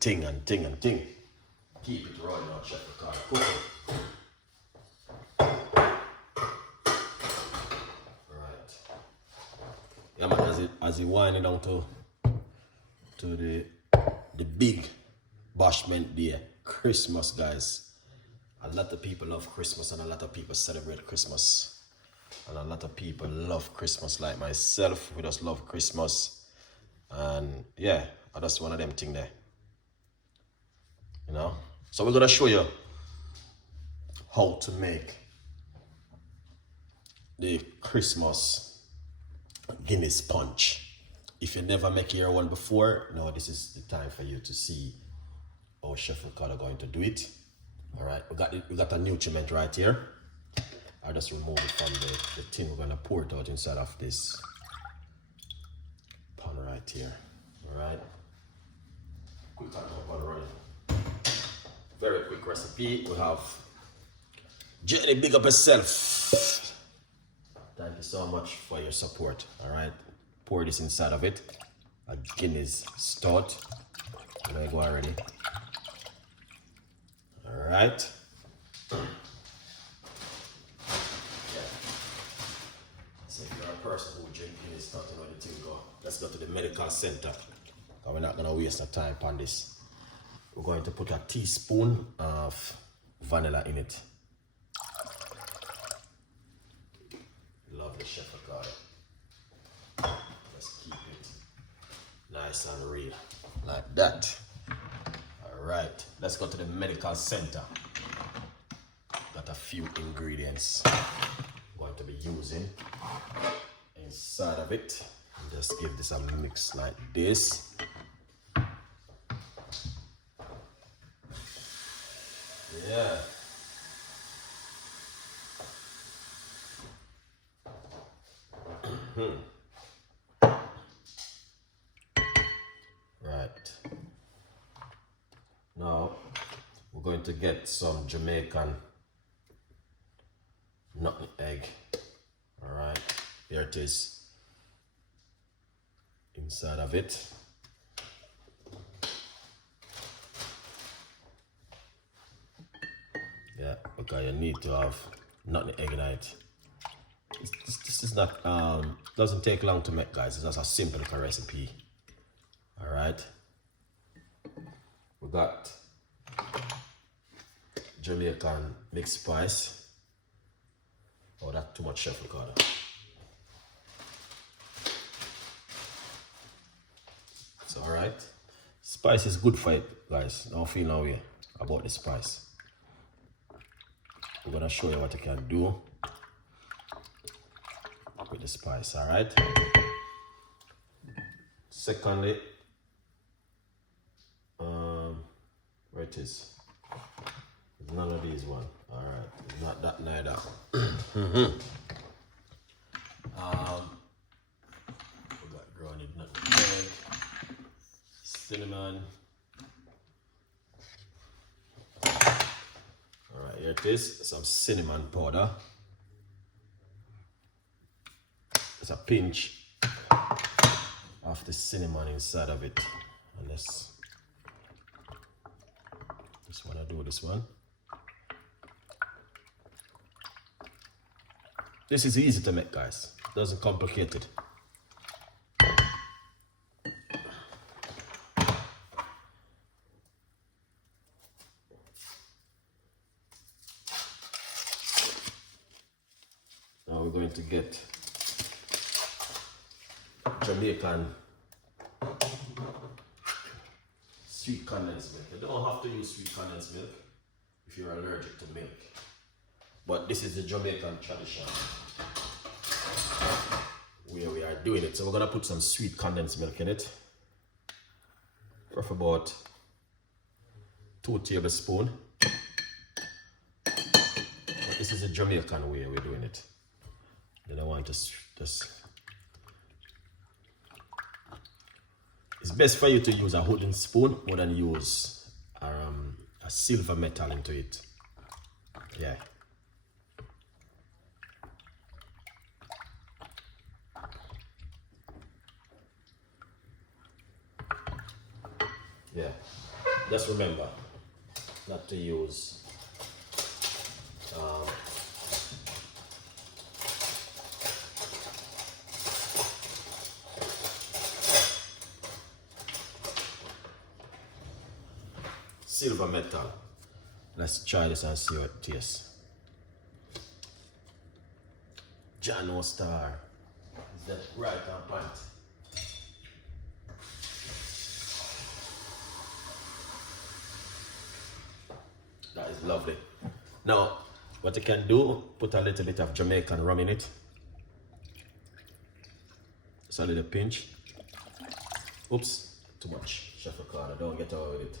Ting and ting and ting. Keep it rolling on Chef Ricardo Cooking. Right. Yeah man, as it winding down to the big bashment day, Christmas guys. A lot of people love Christmas and a lot of people celebrate Christmas. And a lot of people love Christmas like myself. We just love Christmas. And yeah, that's one of them thing there. You know? So we're gonna show you how to make the Christmas Guinness Punch. If you never make your one before, no, this is the time for you to see how Chef Ricardo going to do it. All right, we got a nutriment right here. I'll just remove it from the tin. We're gonna pour it out inside of this pan right here. All right, quick pan running. Very quick recipe. We have Jenny, big up yourself. Thank you so much for your support. All right, pour this inside of it. A Guinness stout. There you go already. All right. Yeah. So if you're a person who drink Guinness stout, you know the thing go. Let's go to the medical center. Because we're not gonna waste our time on this. We're going to put a teaspoon of vanilla in it. Lovely Chef Ricardo. Let's keep it nice and real, like that. All right, let's go to the medical center. Got a few ingredients I'm going to be using inside of it. And just give this a mix like this. Yeah. Right. Now we're going to get some Jamaican nutmeg. All right. Here it is. Inside of it. Yeah, because you need to have nutmeg in it. This is not doesn't take long to make, guys. It's just a simple recipe. All right. We got Jamaican mixed spice. Oh, that's too much, Chef Ricardo. It's all right. Spice is good for it, guys. Don't feel no way about the spice. We're gonna show you what you can do with the spice, all right? Secondly, where it is? None of these one. All right, not that neither. We got grounded nutmeg, cinnamon. All right, here it is. Some cinnamon powder. There's a pinch of the cinnamon inside of it. And let's just want to do this one. This is easy to make, guys. Doesn't complicate it. Now we're going to get Jamaican sweet condensed milk. You don't have to use sweet condensed milk if you're allergic to milk. But this is the Jamaican tradition where we are doing it. So we're gonna put some sweet condensed milk in it. For about 2 tablespoons. This is the Jamaican way we're doing it. Then I want to just. It's best for you to use a wooden spoon more than use a silver metal into it. Yeah. Yeah. just remember not to use silver metal. Let's try this and see how it tastes. Jano Star. Is that right on point? That is lovely. Now, what you can do, put a little bit of Jamaican rum in it. Just a little pinch. Oops, too much. Chef Ricardo, don't get away with it.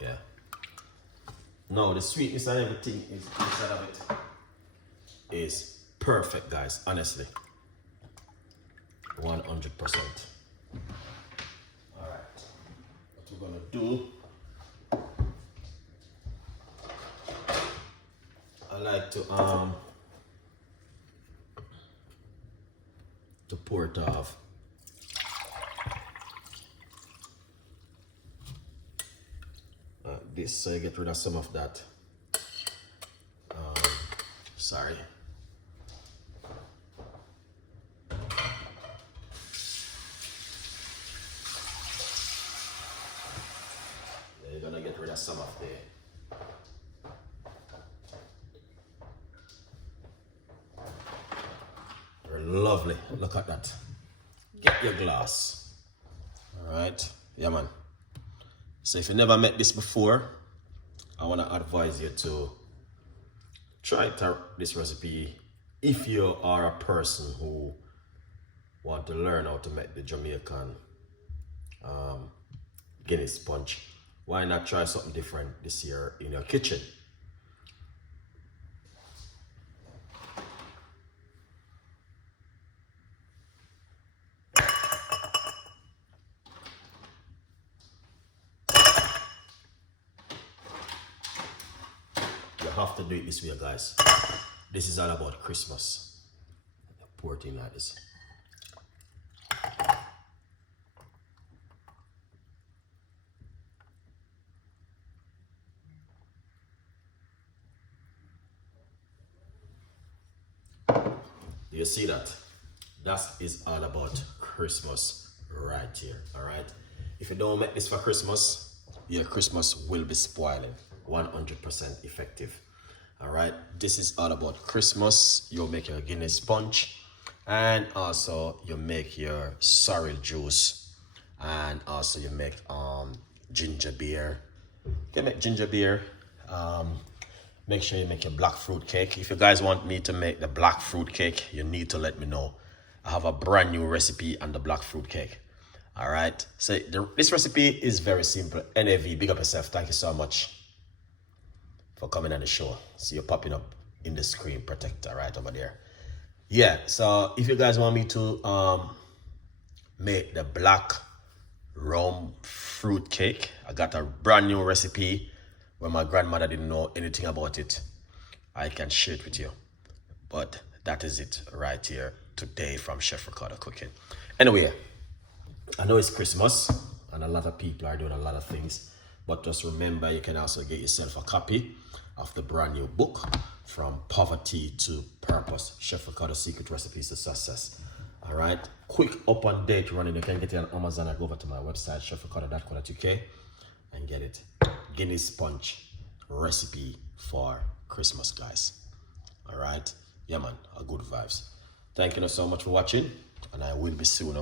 Yeah. No, the sweetness and everything is inside of it is perfect, guys, honestly. 100%. All right, what we're gonna do, I like to pour it off. This so you get rid of some of that. Sorry. You're gonna get rid of some of the lovely. Look at that. Get your glass. All right. Yeah, man. So if you never met this before, I want to advise you to try this recipe if you are a person who want to learn how to make the Jamaican Guinness Punch. Why not try something different this year in your kitchen? You have to do it this way, guys. This is all about Christmas. Pour it in like this. You see that? That is all about Christmas right here, all right? If you don't make this for Christmas, your Christmas will be spoiling. 100% effective, all right? This is all about Christmas. You'll make your Guinness Punch, and also you make your sorrel juice, and also you make ginger beer. You can make ginger beer. Make sure you make your black fruit cake. If you guys want me to make the black fruit cake, you need to let me know. I have a brand new recipe on the black fruit cake. All right. So this recipe is very simple. NAV, big up yourself. Thank you so much for coming on the show. See you popping up in the screen protector right over there. Yeah. So if you guys want me to make the black rum fruit cake, I got a brand new recipe where my grandmother didn't know anything about it. I can share it with you. But that is it right here today from Chef Ricardo Cooking. Anyway, I know it's Christmas and a lot of people are doing a lot of things, but just remember you can also get yourself a copy of the brand new book, From Poverty to Purpose, Chef Ricardo Secret Recipes to Success. All right, quick up on date running. You can get it on Amazon or go over to my website, chefricardo.co.uk, and get it. Guinness Punch Recipe for Christmas, guys. All right, yeah, man, good vibes. Thank you so much for watching, and I will be soon